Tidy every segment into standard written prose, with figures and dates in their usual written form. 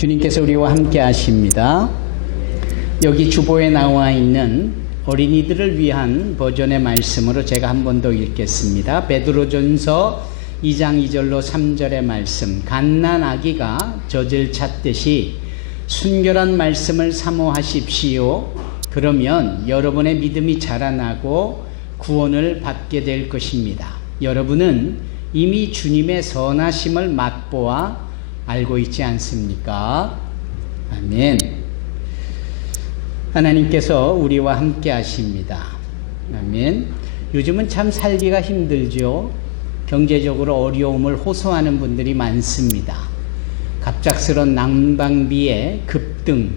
주님께서 우리와 함께 하십니다. 여기 주보에 나와 있는 어린이들을 위한 버전의 말씀으로 제가 한 번 더 읽겠습니다. 베드로전서 2장 2절로 3절의 말씀. 갓난 아기가 젖을 찾듯이 순결한 말씀을 사모하십시오. 그러면 여러분의 믿음이 자라나고 구원을 받게 될 것입니다. 여러분은 이미 주님의 선하심을 맛보아 알고 있지 않습니까? 아멘. 하나님께서 우리와 함께 하십니다. 아멘. 요즘은 참 살기가 힘들죠. 경제적으로 어려움을 호소하는 분들이 많습니다. 갑작스런 난방비의 급등,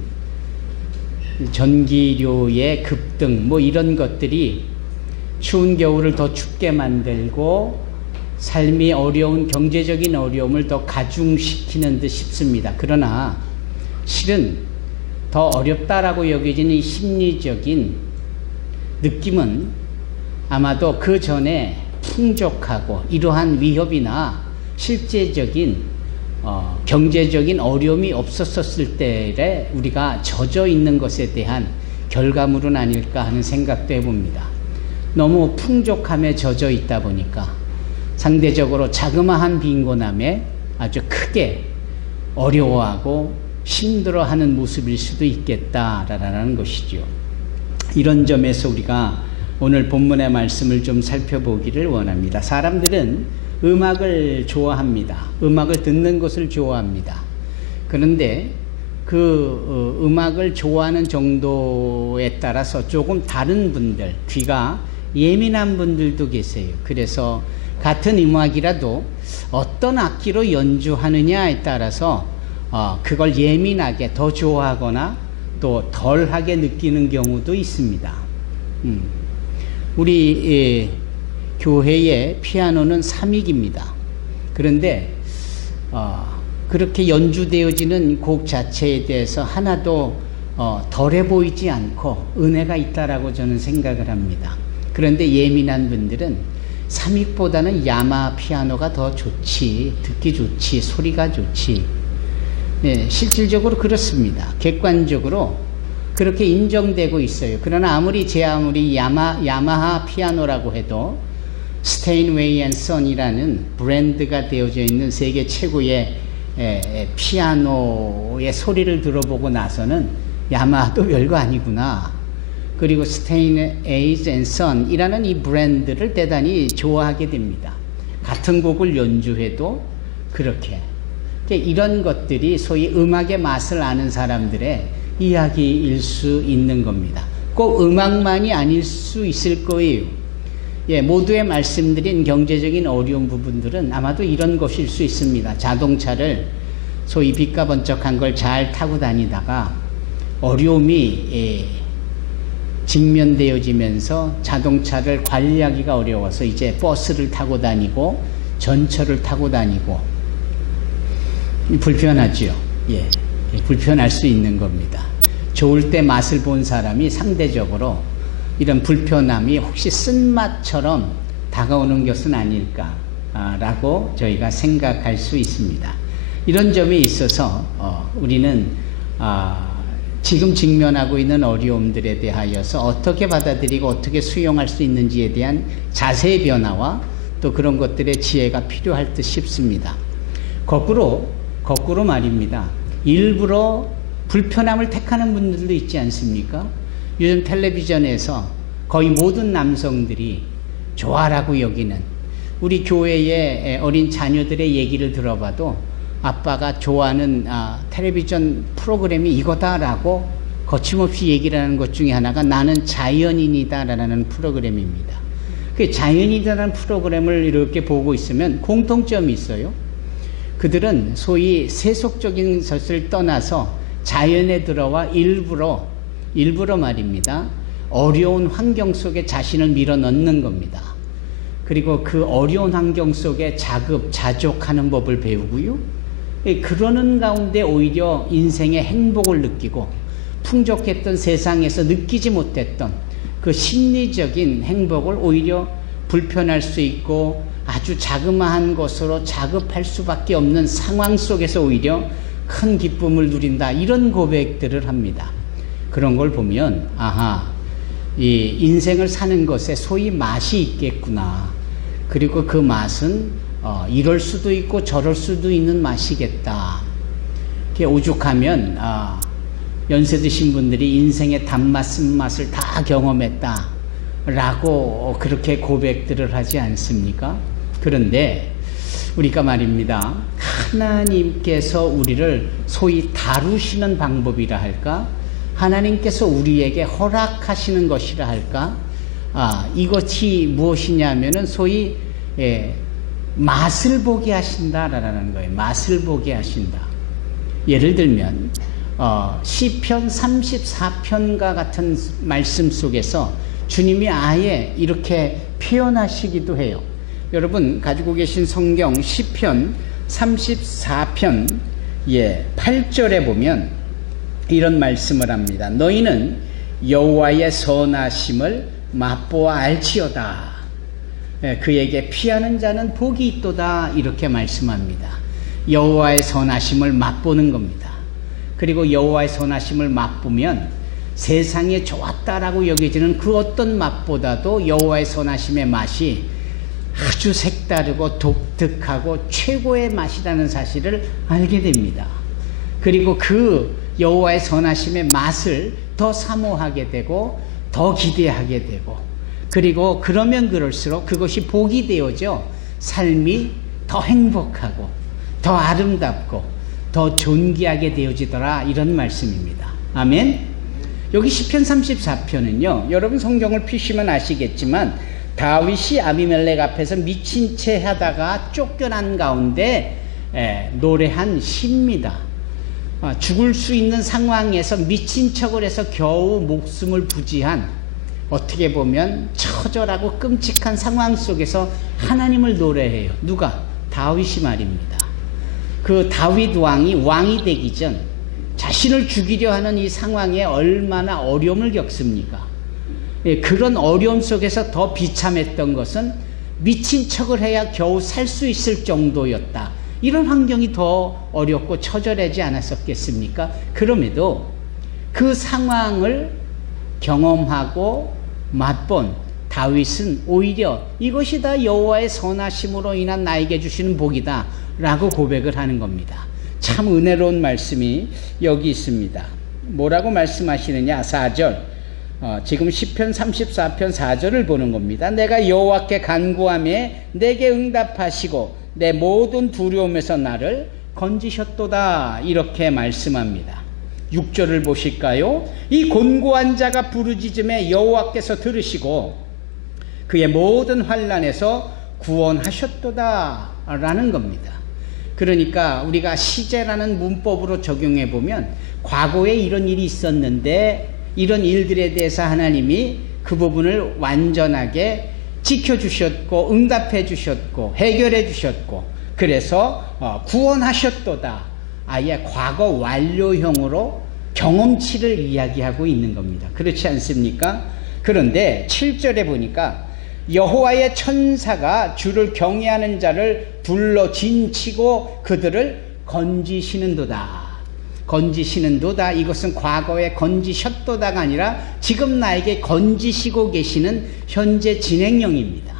전기료의 급등, 이런 것들이 추운 겨울을 더 춥게 만들고 삶이 어려운 경제적인 어려움을 더 가중시키는 듯 싶습니다. 그러나 실은 더 어렵다라고 여겨지는 심리적인 느낌은 아마도 그 전에 풍족하고 이러한 위협이나 실제적인 경제적인 어려움이 없었을 때에 우리가 젖어 있는 것에 대한 결과물은 아닐까 하는 생각도 해봅니다. 너무 풍족함에 젖어 있다 보니까 상대적으로 자그마한 빈곤함에 아주 크게 어려워하고 힘들어하는 모습일 수도 있겠다라는 것이죠. 이런 점에서 우리가 오늘 본문의 말씀을 좀 살펴보기를 원합니다. 사람들은 음악을 좋아합니다. 음악을 듣는 것을 좋아합니다. 그런데 그 음악을 좋아하는 정도에 따라서 조금 다른 분들, 귀가 예민한 분들도 계세요. 그래서 같은 음악이라도 어떤 악기로 연주하느냐에 따라서 그걸 예민하게 더 좋아하거나 또 덜하게 느끼는 경우도 있습니다. 우리 교회의 피아노는 삼익입니다. 그런데 그렇게 연주되어지는 곡 자체에 대해서 하나도 덜해 보이지 않고 은혜가 있다라고 저는 생각을 합니다. 그런데 예민한 분들은 삼익보다는 야마 피아노가 더 좋지, 듣기 좋지, 소리가 좋지. 네, 실질적으로 그렇습니다. 객관적으로 그렇게 인정되고 있어요. 그러나 아무리 야마하 피아노라고 해도 스테인웨이 앤 선이라는 브랜드가 되어져 있는 세계 최고의 피아노의 소리를 들어보고 나서는 야마하도 별거 아니구나. 그리고 스테인웨이 앤 선이라는 이 브랜드를 대단히 좋아하게 됩니다. 같은 곡을 연주해도 그렇게. 이런 것들이 소위 음악의 맛을 아는 사람들의 이야기일 수 있는 겁니다. 꼭 음악만이 아닐 수 있을 거예요. 모두의 말씀드린 경제적인 어려운 부분들은 아마도 이런 것일 수 있습니다. 자동차를 소위 빛과 번쩍한 걸 잘 타고 다니다가 어려움이 직면되어지면서 자동차를 관리하기가 어려워서 이제 버스를 타고 다니고 전철을 타고 다니고 불편하죠. 불편할 수 있는 겁니다. 좋을 때 맛을 본 사람이 상대적으로 이런 불편함이 혹시 쓴맛처럼 다가오는 것은 아닐까라고 저희가 생각할 수 있습니다. 이런 점에 있어서 우리는 지금 직면하고 있는 어려움들에 대하여서 어떻게 받아들이고 어떻게 수용할 수 있는지에 대한 자세의 변화와 또 그런 것들의 지혜가 필요할 듯 싶습니다. 거꾸로 말입니다. 일부러 불편함을 택하는 분들도 있지 않습니까? 요즘 텔레비전에서 거의 모든 남성들이 좋아라고 여기는 우리 교회의 어린 자녀들의 얘기를 들어봐도 아빠가 좋아하는 텔레비전 프로그램이 이거다라고 거침없이 얘기를 하는 것 중에 하나가 나는 자연인이다라는 프로그램입니다. 그 자연인이라는 프로그램을 이렇게 보고 있으면 공통점이 있어요. 그들은 소위 세속적인 것을 떠나서 자연에 들어와 일부러 말입니다. 어려운 환경 속에 자신을 밀어넣는 겁니다. 그리고 그 어려운 환경 속에 자족하는 법을 배우고요. 그러는 가운데 오히려 인생의 행복을 느끼고 풍족했던 세상에서 느끼지 못했던 그 심리적인 행복을 오히려 불편할 수 있고 아주 자그마한 것으로 자급할 수밖에 없는 상황 속에서 오히려 큰 기쁨을 누린다. 이런 고백들을 합니다. 그런 걸 보면 이 인생을 사는 것에 소위 맛이 있겠구나. 그리고 그 맛은 이럴 수도 있고 저럴 수도 있는 맛이겠다. 이렇게 오죽하면 연세 드신 분들이 인생의 단맛, 쓴맛을 다 경험했다 라고 그렇게 고백들을 하지 않습니까? 그런데 우리가 말입니다, 하나님께서 우리를 소위 다루시는 방법이라 할까? 하나님께서 우리에게 허락하시는 것이라 할까? 이것이 무엇이냐면은 소위 맛을 보게 하신다라는 거예요. 맛을 보게 하신다. 예를 들면 시편 34편과 같은 말씀 속에서 주님이 아예 이렇게 표현하시기도 해요. 여러분 가지고 계신 성경 시편 34편 8절에 보면 이런 말씀을 합니다. 너희는 여호와의 선하심을 맛보아 알지어다. 그에게 피하는 자는 복이 있도다. 이렇게 말씀합니다. 여호와의 선하심을 맛보는 겁니다. 그리고 여호와의 선하심을 맛보면 세상에 좋았다라고 여겨지는 그 어떤 맛보다도 여호와의 선하심의 맛이 아주 색다르고 독특하고 최고의 맛이라는 사실을 알게 됩니다. 그리고 그 여호와의 선하심의 맛을 더 사모하게 되고 더 기대하게 되고, 그리고 그러면 그럴수록 그것이 복이 되어져 삶이 더 행복하고 더 아름답고 더 존귀하게 되어지더라. 이런 말씀입니다. 아멘. 여기 시편 34편은요 여러분 성경을 피시면 아시겠지만 다윗이 아비멜렉 앞에서 미친 채 하다가 쫓겨난 가운데 노래한 시입니다. 죽을 수 있는 상황에서 미친 척을 해서 겨우 목숨을 부지한, 어떻게 보면 처절하고 끔찍한 상황 속에서 하나님을 노래해요. 누가? 다윗이 말입니다. 그 다윗 왕이 되기 전 자신을 죽이려 하는 이 상황에 얼마나 어려움을 겪습니까? 그런 어려움 속에서 더 비참했던 것은 미친 척을 해야 겨우 살 수 있을 정도였다. 이런 환경이 더 어렵고 처절하지 않았었겠습니까? 그럼에도 그 상황을 경험하고 맛본 다윗은 오히려 이것이 다 여호와의 선하심으로 인한 나에게 주시는 복이다 라고 고백을 하는 겁니다. 참 은혜로운 말씀이 여기 있습니다. 뭐라고 말씀하시느냐? 4절. 지금 시편 34편 4절을 보는 겁니다. 내가 여호와께 간구하매 내게 응답하시고 내 모든 두려움에서 나를 건지셨도다. 이렇게 말씀합니다. 6절을 보실까요? 이 곤고한 자가 부르짖음에 여호와께서 들으시고 그의 모든 환난에서 구원하셨도다 라는 겁니다. 그러니까 우리가 시제라는 문법으로 적용해 보면 과거에 이런 일이 있었는데 이런 일들에 대해서 하나님이 그 부분을 완전하게 지켜주셨고 응답해 주셨고 해결해 주셨고 그래서 구원하셨도다. 아예 과거 완료형으로 경험치를 이야기하고 있는 겁니다. 그렇지 않습니까? 그런데 7절에 보니까 여호와의 천사가 주를 경외하는 자를 불러 진치고 그들을 건지시는도다. 건지시는도다. 이것은 과거에 건지셨도다가 아니라 지금 나에게 건지시고 계시는 현재 진행형입니다.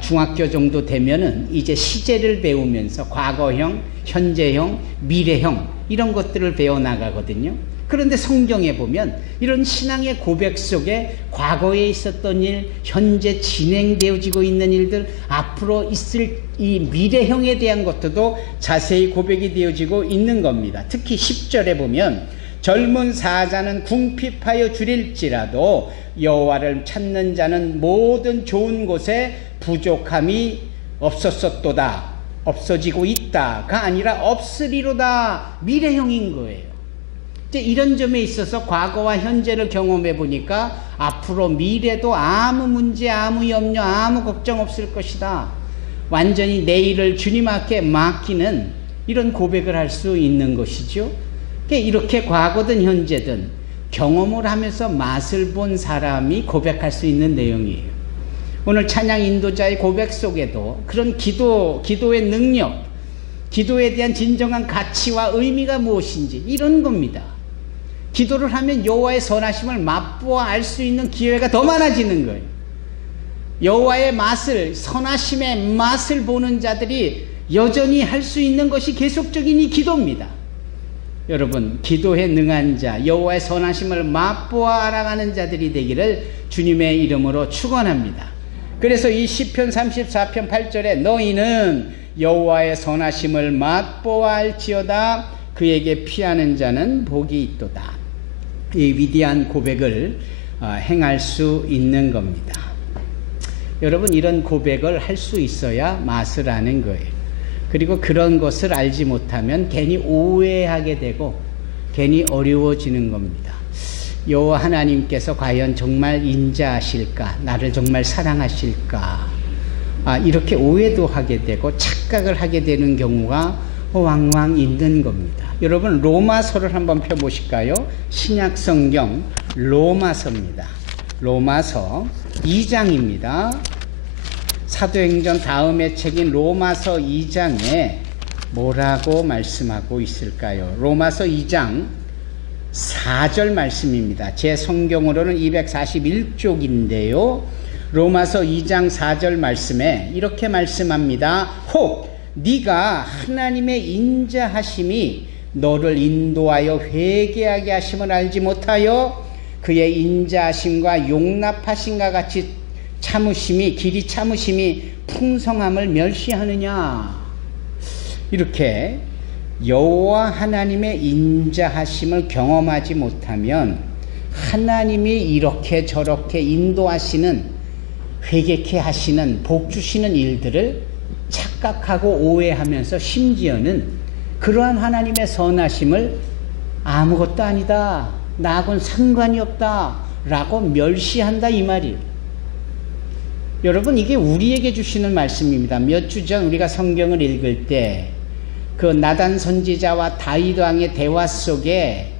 중학교 정도 되면은 이제 시제를 배우면서 과거형, 현재형, 미래형 이런 것들을 배워나가거든요. 그런데 성경에 보면 이런 신앙의 고백 속에 과거에 있었던 일, 현재 진행되어지고 있는 일들, 앞으로 있을 이 미래형에 대한 것들도 자세히 고백이 되어지고 있는 겁니다. 특히 10절에 보면 젊은 사자는 궁핍하여 줄일지라도 여호와를 찾는 자는 모든 좋은 곳에 부족함이 없었었도다. 없어지고 있다가 아니라 없으리로다. 미래형인 거예요. 이런 점에 있어서 과거와 현재를 경험해 보니까 앞으로 미래도 아무 문제, 아무 염려, 아무 걱정 없을 것이다. 완전히 내일을 주님 앞에 맡기는 이런 고백을 할 수 있는 것이죠. 이렇게 과거든 현재든 경험을 하면서 맛을 본 사람이 고백할 수 있는 내용이에요. 오늘 찬양 인도자의 고백 속에도 그런 기도의 능력, 기도에 대한 진정한 가치와 의미가 무엇인지 이런 겁니다. 기도를 하면 여호와의 선하심을 맛보아 알 수 있는 기회가 더 많아지는 거예요. 여호와의 맛을, 선하심의 맛을 보는 자들이 여전히 할 수 있는 것이 계속적인 이 기도입니다. 여러분, 기도에 능한 자, 여호와의 선하심을 맛보아 알아가는 자들이 되기를 주님의 이름으로 축원합니다. 그래서 이 시편 34편 8절에 너희는 여호와의 선하심을 맛보아 알지어다. 그에게 피하는 자는 복이 있도다. 이 위대한 고백을 행할 수 있는 겁니다. 여러분, 이런 고백을 할 수 있어야 맛을 아는 거예요. 그리고 그런 것을 알지 못하면 괜히 오해하게 되고 괜히 어려워지는 겁니다. 여호와 하나님께서 과연 정말 인자하실까? 나를 정말 사랑하실까? 이렇게 오해도 하게 되고 착각을 하게 되는 경우가 왕왕 있는 겁니다. 여러분, 로마서를 한번 펴보실까요? 신약 성경 로마서입니다. 로마서 2장입니다. 사도행전 다음의 책인 로마서 2장에 뭐라고 말씀하고 있을까요? 로마서 2장 4절 말씀입니다. 제 성경으로는 241쪽인데요. 로마서 2장 4절 말씀에 이렇게 말씀합니다. 혹 네가 하나님의 인자하심이 너를 인도하여 회개하게 하심을 알지 못하여 그의 인자하심과 용납하심과 같이 길이 참으심이 풍성함을 멸시하느냐. 이렇게 여호와 하나님의 인자하심을 경험하지 못하면 하나님이 이렇게 저렇게 인도하시는, 회개케 하시는, 복 주시는 일들을 착각하고 오해하면서 심지어는 그러한 하나님의 선하심을 아무것도 아니다, 나하고는 상관이 없다 라고 멸시한다 이 말이에요. 여러분, 이게 우리에게 주시는 말씀입니다. 몇 주 전 우리가 성경을 읽을 때 그 나단 선지자와 다윗 왕의 대화 속에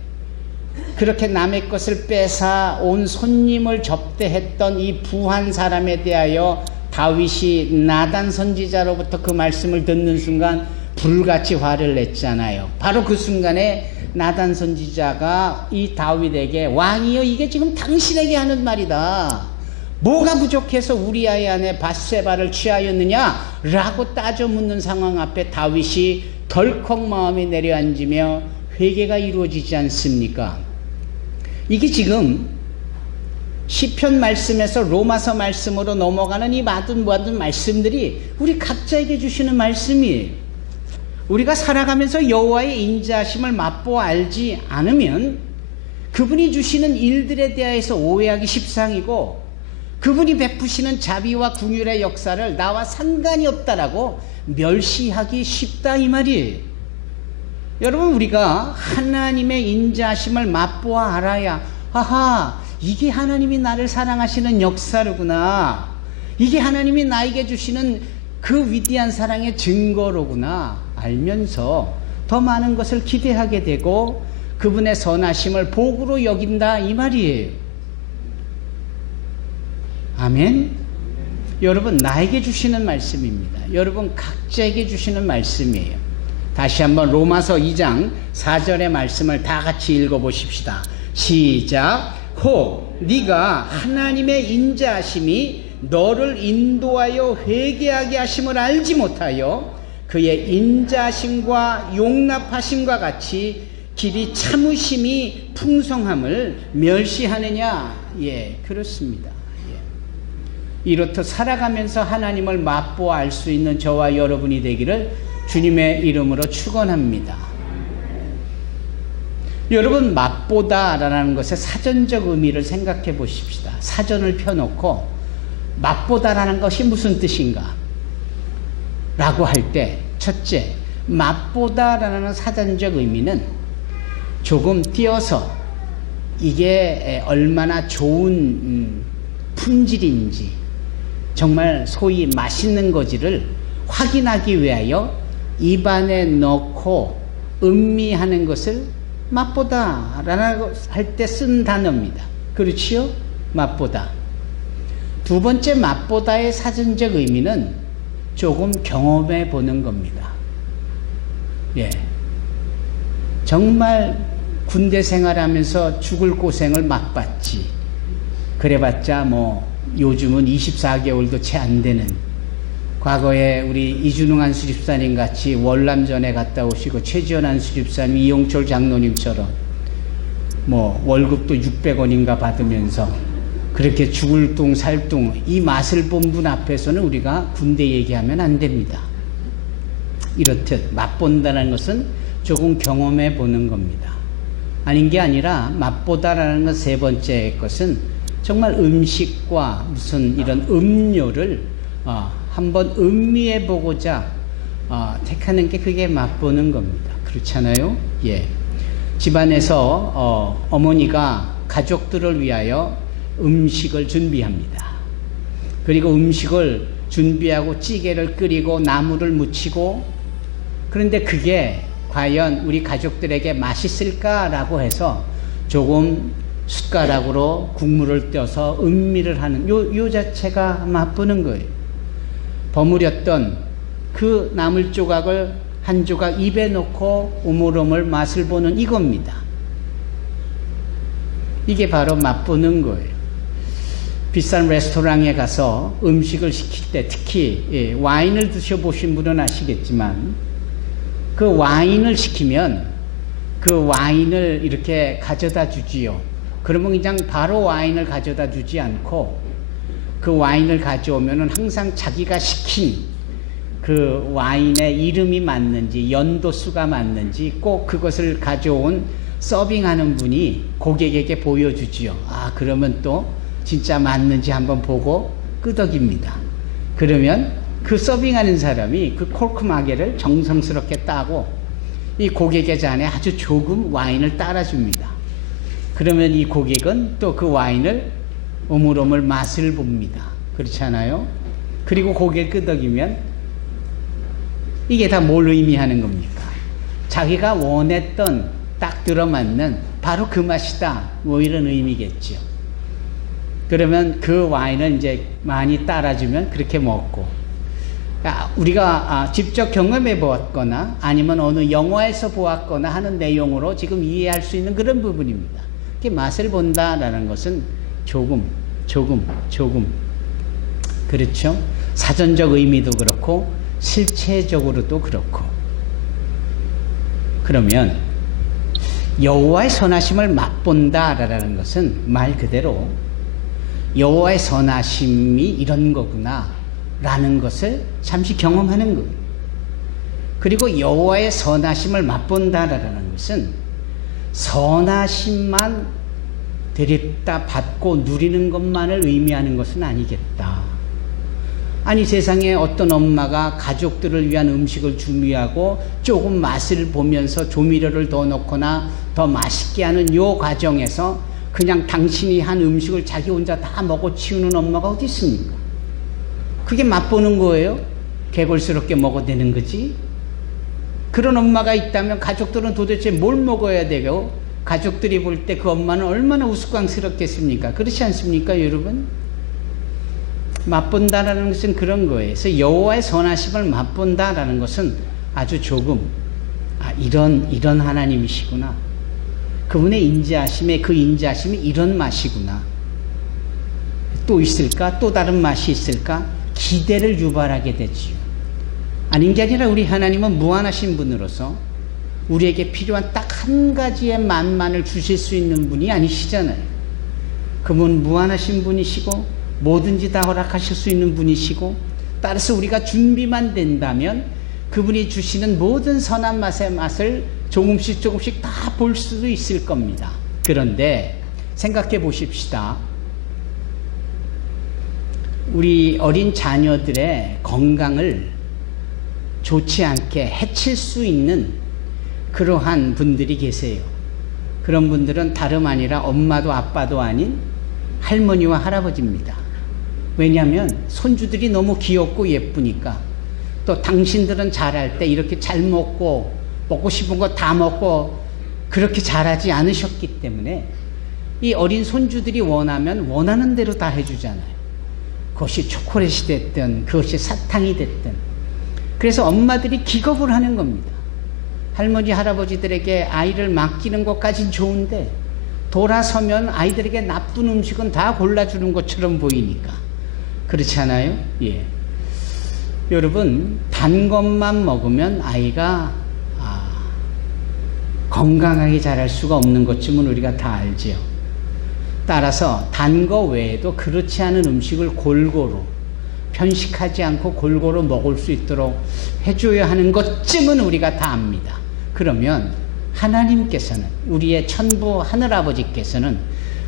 그렇게 남의 것을 뺏어 온 손님을 접대했던 이 부한 사람에 대하여 다윗이 나단 선지자로부터 그 말씀을 듣는 순간 불같이 화를 냈잖아요. 바로 그 순간에 나단 선지자가 이 다윗에게 왕이여, 이게 지금 당신에게 하는 말이다. 뭐가 부족해서 우리 아이 안에 밧세바를 취하였느냐? 라고 따져 묻는 상황 앞에 다윗이 덜컥 마음이 내려앉으며 회개가 이루어지지 않습니까? 이게 지금 시편 말씀에서 로마서 말씀으로 넘어가는 이 모든 말씀들이 우리 각자에게 주시는 말씀이에요. 우리가 살아가면서 여호와의 인자하심을 맛보아 알지 않으면 그분이 주시는 일들에 대해서 오해하기 십상이고, 그분이 베푸시는 자비와 긍휼의 역사를 나와 상관이 없다라고 멸시하기 쉽다 이 말이에요. 여러분, 우리가 하나님의 인자하심을 맛보아 알아야, 아하, 이게 하나님이 나를 사랑하시는 역사로구나, 이게 하나님이 나에게 주시는 그 위대한 사랑의 증거로구나 알면서 더 많은 것을 기대하게 되고 그분의 선하심을 복으로 여긴다 이 말이에요. 아멘. 여러분, 나에게 주시는 말씀입니다. 여러분 각자에게 주시는 말씀이에요. 다시 한번 로마서 2장 4절의 말씀을 다 같이 읽어보십시다. 시작. 혹 네가 하나님의 인자하심이 너를 인도하여 회개하게 하심을 알지 못하여 그의 인자하심과 용납하심과 같이 길이 참으심이 풍성함을 멸시하느냐. 예, 그렇습니다. 이렇듯 살아가면서 하나님을 맛보아 알 수 있는 저와 여러분이 되기를 주님의 이름으로 축원합니다. 여러분, 맛보다라는 것의 사전적 의미를 생각해 보십시다. 사전을 펴놓고 맛보다라는 것이 무슨 뜻인가? 라고 할 때 첫째, 맛보다라는 사전적 의미는 조금 띄어서 이게 얼마나 좋은 품질인지, 정말 소위 맛있는 거지를 확인하기 위하여 입안에 넣고 음미하는 것을 맛보다 라고 할 때 쓴 단어입니다. 그렇지요? 맛보다. 두 번째, 맛보다의 사전적 의미는 조금 경험해 보는 겁니다. 예. 정말 군대 생활하면서 죽을 고생을 맛봤지. 그래봤자 뭐 요즘은 24개월도 채 안 되는, 과거에 우리 이준웅 수집사님 같이 월남전에 갔다 오시고 최지원 수집사님, 이용철 장로님처럼 뭐 월급도 600원인가 받으면서 그렇게 죽을 둥 살둥 이 맛을 본 분 앞에서는 우리가 군대 얘기하면 안 됩니다. 이렇듯 맛본다는 것은 조금 경험해 보는 겁니다. 아닌 게 아니라 맛보다라는 것 세 번째 것은 정말 음식과 무슨 이런 음료를 한번 음미해 보고자 택하는 게 그게 맛보는 겁니다. 그렇잖아요? 예. 집안에서 어머니가 가족들을 위하여 음식을 준비합니다. 그리고 음식을 준비하고 찌개를 끓이고 나물을 무치고, 그런데 그게 과연 우리 가족들에게 맛있을까라고 해서 조금 숟가락으로 국물을 떠서 음미를 하는 요 자체가 맛보는 거예요. 버무렸던 그 나물 조각을 한 조각 입에 넣고 오물오물 맛을 보는 이겁니다. 이게 바로 맛보는 거예요. 비싼 레스토랑에 가서 음식을 시킬 때 특히 와인을 드셔보신 분은 아시겠지만, 그 와인을 시키면 그 와인을 이렇게 가져다 주지요. 그러면 그냥 바로 와인을 가져다 주지 않고 그 와인을 가져오면은 항상 자기가 시킨 그 와인의 이름이 맞는지 연도수가 맞는지 꼭 그것을 가져온 서빙하는 분이 고객에게 보여주지요. 그러면 또 진짜 맞는지 한번 보고 끄덕입니다. 그러면 그 서빙하는 사람이 그 코르크 마개를 정성스럽게 따고 이 고객의 잔에 아주 조금 와인을 따라줍니다. 그러면 이 고객은 또 그 와인을 오물오물 맛을 봅니다. 그렇잖아요? 그리고 고개를 끄덕이면 이게 다 뭘 의미하는 겁니까? 자기가 원했던 딱 들어맞는 바로 그 맛이다, 뭐 이런 의미겠죠. 그러면 그 와인을 이제 많이 따라주면 그렇게 먹고, 우리가 직접 경험해 보았거나 아니면 어느 영화에서 보았거나 하는 내용으로 지금 이해할 수 있는 그런 부분입니다. 맛을 본다라는 것은 조금. 그렇죠? 사전적 의미도 그렇고 실체적으로도 그렇고. 그러면 여호와의 선하심을 맛본다라는 것은 말 그대로 여호와의 선하심이 이런 거구나 라는 것을 잠시 경험하는 거예요. 그리고 여호와의 선하심을 맛본다라는 것은 선하심만 대립다 받고 누리는 것만을 의미하는 것은 아니겠다. 아니, 세상에 어떤 엄마가 가족들을 위한 음식을 준비하고 조금 맛을 보면서 조미료를 더 넣거나 더 맛있게 하는 요 과정에서 그냥 당신이 한 음식을 자기 혼자 다 먹어 치우는 엄마가 어디 있습니까? 그게 맛보는 거예요? 개걸스럽게 먹어대는 거지? 그런 엄마가 있다면 가족들은 도대체 뭘 먹어야 되고, 가족들이 볼 때 그 엄마는 얼마나 우스꽝스럽겠습니까? 그렇지 않습니까, 여러분? 맛본다라는 것은 그런 거예요. 그래서 여호와의 선하심을 맛본다라는 것은 아주 조금, 이런 하나님이시구나. 그분의 인자하심에 그 인자하심이 이런 맛이구나. 또 있을까? 또 다른 맛이 있을까? 기대를 유발하게 되지요. 아닌 게 아니라 우리 하나님은 무한하신 분으로서 우리에게 필요한 딱 한 가지의 맛만을 주실 수 있는 분이 아니시잖아요. 그분 무한하신 분이시고 뭐든지 다 허락하실 수 있는 분이시고, 따라서 우리가 준비만 된다면 그분이 주시는 모든 선한 맛을 조금씩 다 볼 수도 있을 겁니다. 그런데 생각해 보십시다. 우리 어린 자녀들의 건강을 좋지 않게 해칠 수 있는 그러한 분들이 계세요. 그런 분들은 다름 아니라 엄마도 아빠도 아닌 할머니와 할아버지입니다. 왜냐하면 손주들이 너무 귀엽고 예쁘니까. 또 당신들은 잘할 때 이렇게 잘 먹고 싶은 거 다 먹고 그렇게 잘하지 않으셨기 때문에 이 어린 손주들이 원하면 원하는 대로 다 해주잖아요. 그것이 초콜릿이 됐든 그것이 사탕이 됐든. 그래서 엄마들이 기겁을 하는 겁니다. 할머니 할아버지들에게 아이를 맡기는 것까진 좋은데 돌아서면 아이들에게 나쁜 음식은 다 골라주는 것처럼 보이니까 그렇지 않아요? 예. 여러분, 단 것만 먹으면 아이가 건강하게 자랄 수가 없는 것쯤은 우리가 다 알지요. 따라서 단 거 외에도 그렇지 않은 음식을 골고루 편식하지 않고 골고루 먹을 수 있도록 해줘야 하는 것쯤은 우리가 다 압니다. 그러면 하나님께서는, 우리의 천부 하늘아버지께서는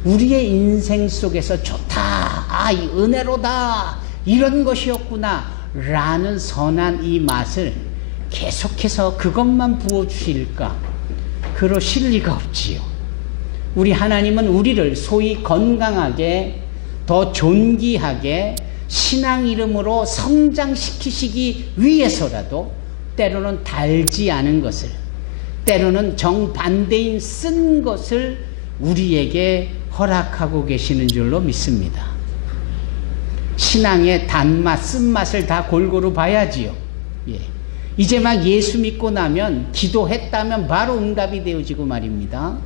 우리의 인생 속에서 좋다, 이 은혜로다, 이런 것이었구나 라는 선한 이 맛을 계속해서 그것만 부어주실까? 그러실 리가 없지요. 우리 하나님은 우리를 소위 건강하게, 더 존귀하게 신앙 이름으로 성장시키시기 위해서라도 때로는 달지 않은 것을, 때로는 정반대인 쓴 것을 우리에게 허락하고 계시는 줄로 믿습니다. 신앙의 단맛, 쓴맛을 다 골고루 봐야지요. 예. 이제 막 예수 믿고 나면, 기도했다면 바로 응답이 되어지고 말입니다.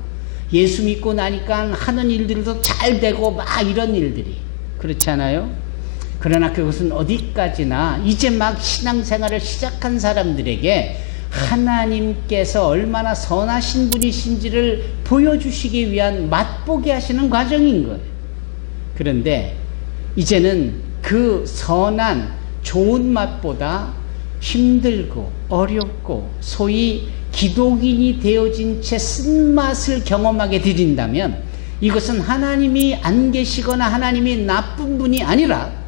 예수 믿고 나니까 하는 일들도 잘 되고 막 이런 일들이, 그렇지 않아요? 그러나 그것은 어디까지나 이제 막 신앙생활을 시작한 사람들에게 하나님께서 얼마나 선하신 분이신지를 보여주시기 위한 맛보게 하시는 과정인 거예요. 그런데 이제는 그 선한 좋은 맛보다 힘들고 어렵고 소위 기독인이 되어진 채 쓴맛을 경험하게 드린다면 이것은 하나님이 안 계시거나 하나님이 나쁜 분이 아니라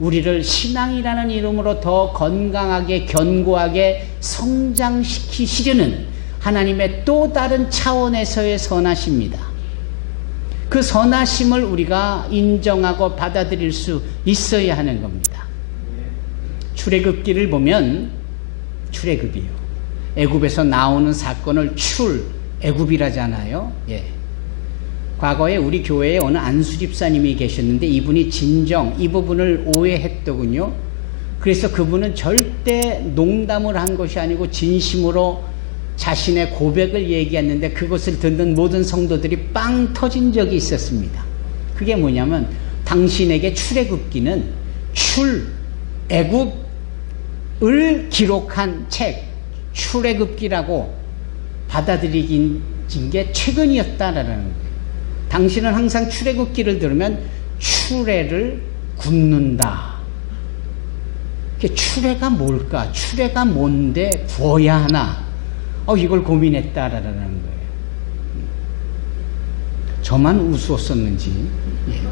우리를 신앙이라는 이름으로 더 건강하게 견고하게 성장시키시려는 하나님의 또 다른 차원에서의 선하심입니다. 그 선하심을 우리가 인정하고 받아들일 수 있어야 하는 겁니다. 출애굽기를 보면, 출애굽이요, 애굽에서 나오는 사건을 출애굽이라잖아요. 예. 과거에 우리 교회에 어느 안수 집사님이 계셨는데 이분이 진정 이 부분을 오해했더군요. 그래서 그분은 절대 농담을 한 것이 아니고 진심으로 자신의 고백을 얘기했는데 그것을 듣는 모든 성도들이 빵 터진 적이 있었습니다. 그게 뭐냐면 당신에게 출애굽기는 출애굽을 기록한 책, 출애굽기라고 받아들이긴 게 최근이었다라는 거예요. 당신은 항상 출애굽기를 들으면 추레를 굽는다. 추레가 뭘까? 추레가 뭔데 구워야 하나? 이걸 고민했다라는 거예요. 저만 우스웠었는지. 예.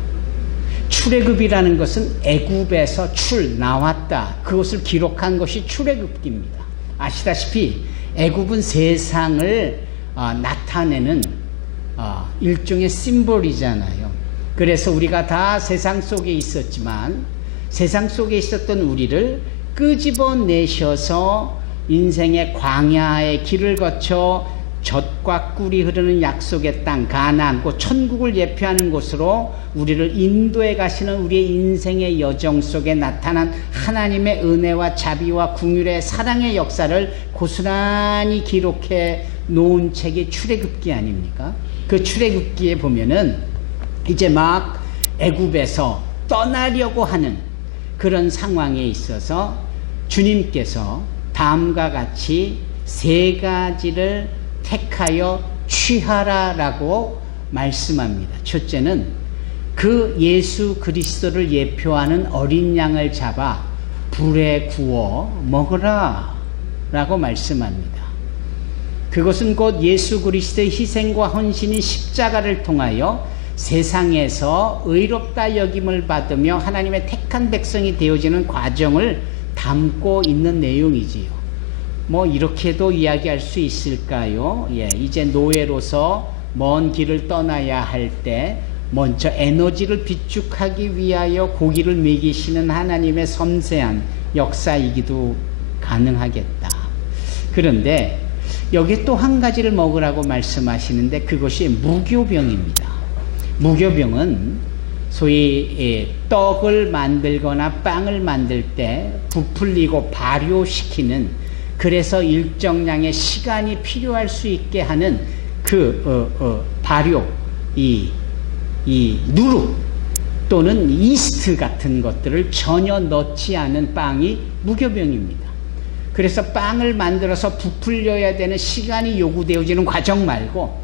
출애굽이라는 것은 애굽에서 나왔다. 그것을 기록한 것이 출애굽기입니다. 아시다시피 애굽은 세상을 나타내는 일종의 심볼이잖아요. 그래서 우리가 다 세상 속에 있었지만 세상 속에 있었던 우리를 끄집어내셔서 인생의 광야의 길을 거쳐 젖과 꿀이 흐르는 약속의 땅 가나안, 그 천국을 예표하는 곳으로 우리를 인도해 가시는 우리의 인생의 여정 속에 나타난 하나님의 은혜와 자비와 긍휼의 사랑의 역사를 고스란히 기록해 놓은 책이 출애굽기 아닙니까? 그 출애굽기에 보면은 이제 막 애굽에서 떠나려고 하는 그런 상황에 있어서 주님께서 다음과 같이 세 가지를 택하여 취하라라고 말씀합니다. 첫째는 그 예수 그리스도를 예표하는 어린 양을 잡아 불에 구워 먹으라 라고 말씀합니다. 그것은 곧 예수 그리스도의 희생과 헌신인 십자가를 통하여 세상에서 의롭다 여김을 받으며 하나님의 택한 백성이 되어지는 과정을 담고 있는 내용이지요. 뭐 이렇게도 이야기할 수 있을까요? 예, 이제 노예로서 먼 길을 떠나야 할 때 먼저 에너지를 비축하기 위하여 고기를 먹이시는 하나님의 섬세한 역사이기도 가능하겠다. 그런데 여기에 또 한 가지를 먹으라고 말씀하시는데 그것이 무교병입니다. 무교병은 소위 떡을 만들거나 빵을 만들 때 부풀리고 발효시키는 그래서 일정량의 시간이 필요할 수 있게 하는 발효, 이 누룩 또는 이스트 같은 것들을 전혀 넣지 않은 빵이 무교병입니다. 그래서 빵을 만들어서 부풀려야 되는 시간이 요구되어지는 과정 말고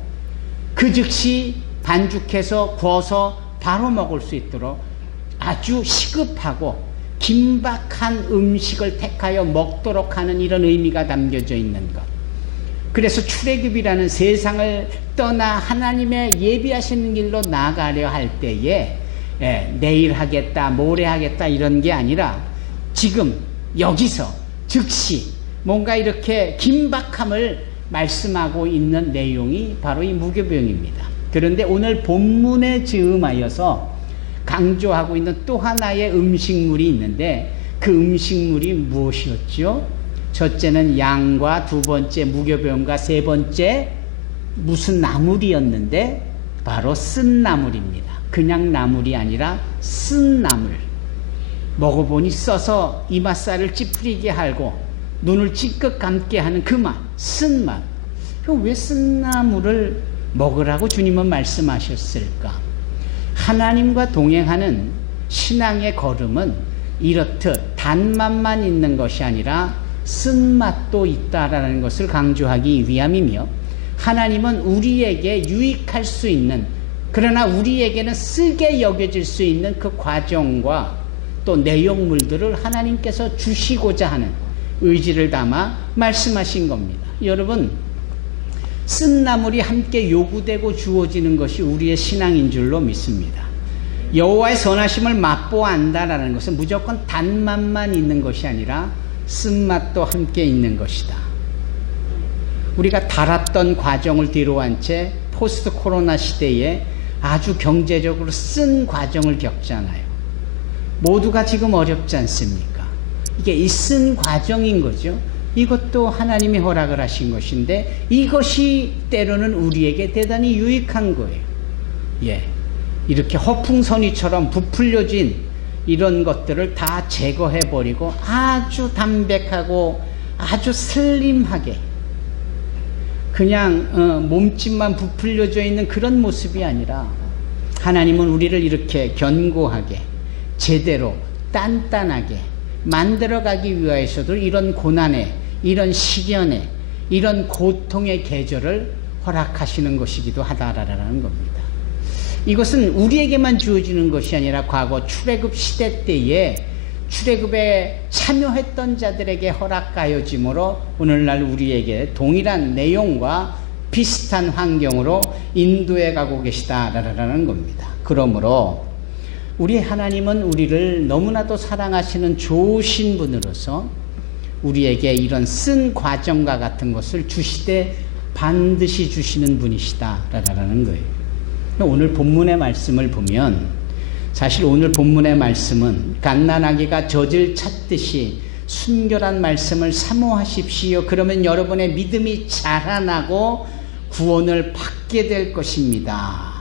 그 즉시 반죽해서 구워서 바로 먹을 수 있도록 아주 시급하고 긴박한 음식을 택하여 먹도록 하는 이런 의미가 담겨져 있는 것. 그래서 출애굽이라는 세상을 떠나 하나님의 예비하시는 길로 나아가려 할 때에 내일 하겠다, 모레 하겠다 이런 게 아니라 지금 여기서 즉시 뭔가 이렇게 긴박함을 말씀하고 있는 내용이 바로 이 무교병입니다. 그런데 오늘 본문에 즈음하여서 강조하고 있는 또 하나의 음식물이 있는데 그 음식물이 무엇이었죠? 첫째는 양과 두 번째 무교병과 세 번째 무슨 나물이었는데 바로 쓴 나물입니다. 그냥 나물이 아니라 쓴 나물. 먹어보니 써서 이맛살을 찌푸리게 하고 눈을 찌끗 감게 하는 그 맛, 쓴 맛. 왜 쓴 나물을 먹으라고 주님은 말씀하셨을까? 하나님과 동행하는 신앙의 걸음은 이렇듯 단맛만 있는 것이 아니라 쓴맛도 있다라는 것을 강조하기 위함이며, 하나님은 우리에게 유익할 수 있는, 그러나 우리에게는 쓰게 여겨질 수 있는 그 과정과 또 내용물들을 하나님께서 주시고자 하는 의지를 담아 말씀하신 겁니다. 여러분, 쓴 나물이 함께 요구되고 주어지는 것이 우리의 신앙인 줄로 믿습니다. 여호와의 선하심을 맛보안다라는 것은 무조건 단맛만 있는 것이 아니라 쓴맛도 함께 있는 것이다. 우리가 달았던 과정을 뒤로한 채 포스트 코로나 시대에 아주 경제적으로 쓴 과정을 겪잖아요. 모두가 지금 어렵지 않습니까? 이게 이 쓴 과정인 거죠. 이것도 하나님이 허락을 하신 것인데 이것이 때로는 우리에게 대단히 유익한 거예요. 이렇게 허풍선이처럼 부풀려진 이런 것들을 다 제거해버리고 아주 담백하고 아주 슬림하게 그냥 몸집만 부풀려져 있는 그런 모습이 아니라, 하나님은 우리를 이렇게 견고하게 제대로 단단하게 만들어가기 위하여서도 이런 고난에, 이런 시련에, 이런 고통의 계절을 허락하시는 것이기도 하다라는 겁니다. 이것은 우리에게만 주어지는 것이 아니라 과거 출애굽 시대 때에 출애굽에 참여했던 자들에게 허락하여지므로 오늘날 우리에게 동일한 내용과 비슷한 환경으로 인도해 가고 계시다라는 겁니다. 그러므로 우리 하나님은 우리를 너무나도 사랑하시는 좋으신 분으로서 우리에게 이런 쓴 과정과 같은 것을 주시되 반드시 주시는 분이시다라는 거예요. 오늘 본문의 말씀을 보면, 사실 오늘 본문의 말씀은 갓난아기가 젖을 찾듯이 순결한 말씀을 사모하십시오. 그러면 여러분의 믿음이 자라나고 구원을 받게 될 것입니다.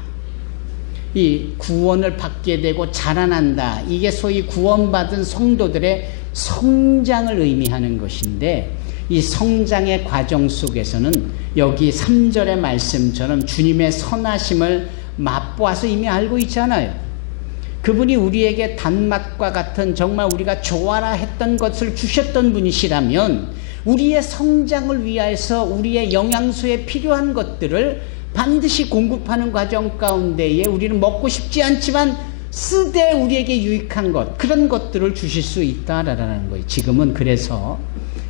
이 구원을 받게 되고 자라난다, 이게 소위 구원받은 성도들의 성장을 의미하는 것인데, 이 성장의 과정 속에서는 여기 3절의 말씀처럼 주님의 선하심을 맛보아서 이미 알고 있잖아요. 그분이 우리에게 단맛과 같은 정말 우리가 좋아라 했던 것을 주셨던 분이시라면 우리의 성장을 위하여서 우리의 영양소에 필요한 것들을 반드시 공급하는 과정 가운데에 우리는 먹고 싶지 않지만 쓰되 우리에게 유익한 것, 그런 것들을 주실 수 있다라는 거예요. 지금은 그래서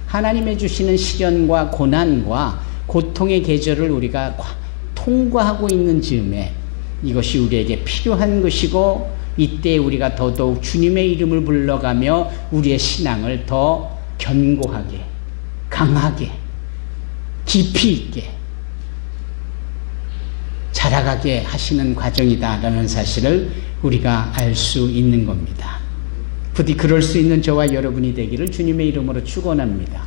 하나님의 주시는 시련과 고난과 고통의 계절을 우리가 통과하고 있는 즈음에 이것이 우리에게 필요한 것이고, 이때 우리가 더더욱 주님의 이름을 불러가며 우리의 신앙을 더 견고하게, 강하게, 깊이 있게 자라가게 하시는 과정이다라는 사실을 우리가 알 수 있는 겁니다. 부디 그럴 수 있는 저와 여러분이 되기를 주님의 이름으로 축원합니다.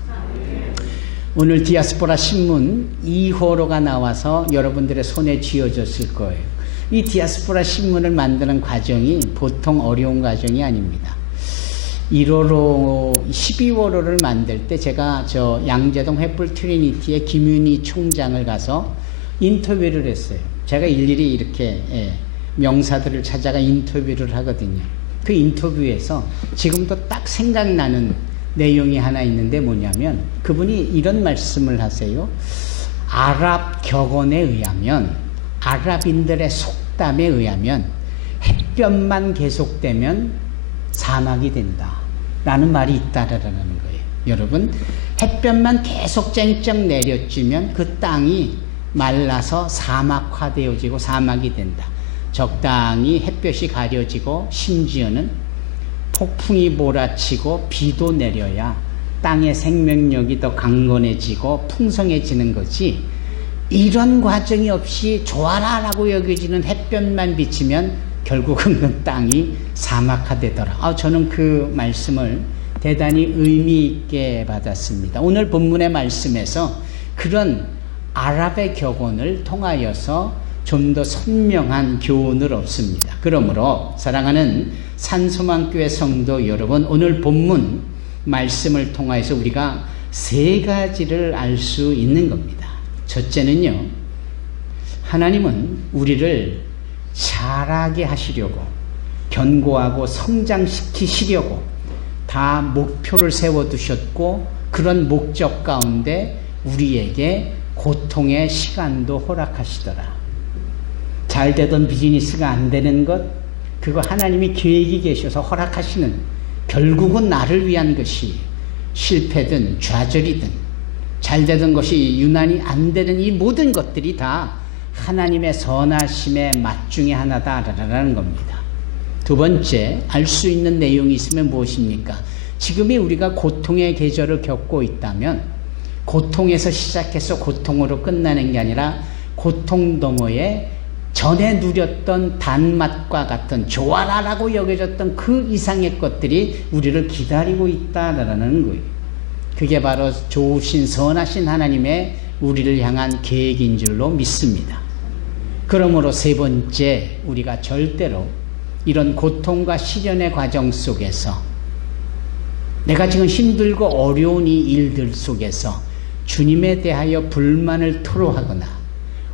오늘 디아스포라 신문 2호로가 나와서 여러분들의 손에 쥐어졌을 거예요. 이 디아스포라 신문을 만드는 과정이 보통 어려운 과정이 아닙니다. 1호로 12월호를 만들 때 제가 저 양재동 횃불 트리니티의 김윤희 총장을 가서 인터뷰를 했어요. 제가 일일이 이렇게 명사들을 찾아가 인터뷰를 하거든요. 그 인터뷰에서 지금도 딱 생각나는 내용이 하나 있는데 뭐냐면 그분이 이런 말씀을 하세요. 아랍 격언에 의하면, 아랍인들의 속담에 의하면 햇볕만 계속되면 사막이 된다 라는 말이 있다라는 거예요. 여러분, 햇볕만 계속 쨍쨍 내려지면 그 땅이 말라서 사막화되어지고 사막이 된다. 적당히 햇볕이 가려지고 심지어는 폭풍이 몰아치고 비도 내려야 땅의 생명력이 더 강건해지고 풍성해지는 거지, 이런 과정이 없이 좋아라 라고 여겨지는 햇볕만 비치면 결국은 그 땅이 사막화되더라. 저는 그 말씀을 대단히 의미 있게 받았습니다. 오늘 본문의 말씀에서 그런 아랍의 격언을 통하여서 좀 더 선명한 교훈을 얻습니다. 그러므로 사랑하는 산소망교회 성도 여러분, 오늘 본문 말씀을 통해서 우리가 세 가지를 알 수 있는 겁니다. 첫째는요, 하나님은 우리를 자라게 하시려고, 견고하고 성장시키시려고 다 목표를 세워두셨고, 그런 목적 가운데 우리에게 고통의 시간도 허락하시더라. 잘 되던 비즈니스가 안 되는 것, 그거 하나님이 계획이 계셔서 허락하시는, 결국은 나를 위한 것이 실패든 좌절이든 잘 되던 것이 유난히 안 되는 이 모든 것들이 다 하나님의 선하심의 맛 중에 하나다라는 겁니다. 두 번째, 알 수 있는 내용이 있으면 무엇입니까? 지금이 우리가 고통의 계절을 겪고 있다면 고통에서 시작해서 고통으로 끝나는 게 아니라 고통 너머에 전에 누렸던 단맛과 같은 좋아라라고 여겨졌던 그 이상의 것들이 우리를 기다리고 있다라는 거예요. 그게 바로 좋으신 선하신 하나님의 우리를 향한 계획인 줄로 믿습니다. 그러므로 세 번째, 우리가 절대로 이런 고통과 시련의 과정 속에서, 내가 지금 힘들고 어려운 이 일들 속에서 주님에 대하여 불만을 토로하거나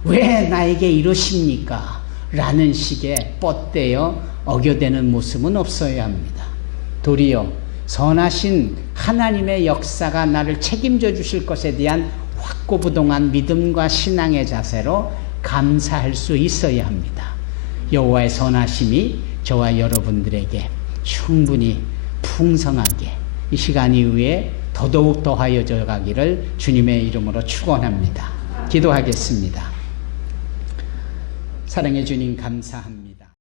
왜 나에게 이러십니까? 라는 식의 뻗대어 어겨대는 모습은 없어야 합니다. 도리어 선하신 하나님의 역사가 나를 책임져 주실 것에 대한 확고부동한 믿음과 신앙의 자세로 감사할 수 있어야 합니다. 여호와의 선하심이 저와 여러분들에게 충분히 풍성하게 이 시간 이후에 더더욱 더하여져 가기를 주님의 이름으로 축원합니다. 기도하겠습니다. 사랑해 주님 감사합니다.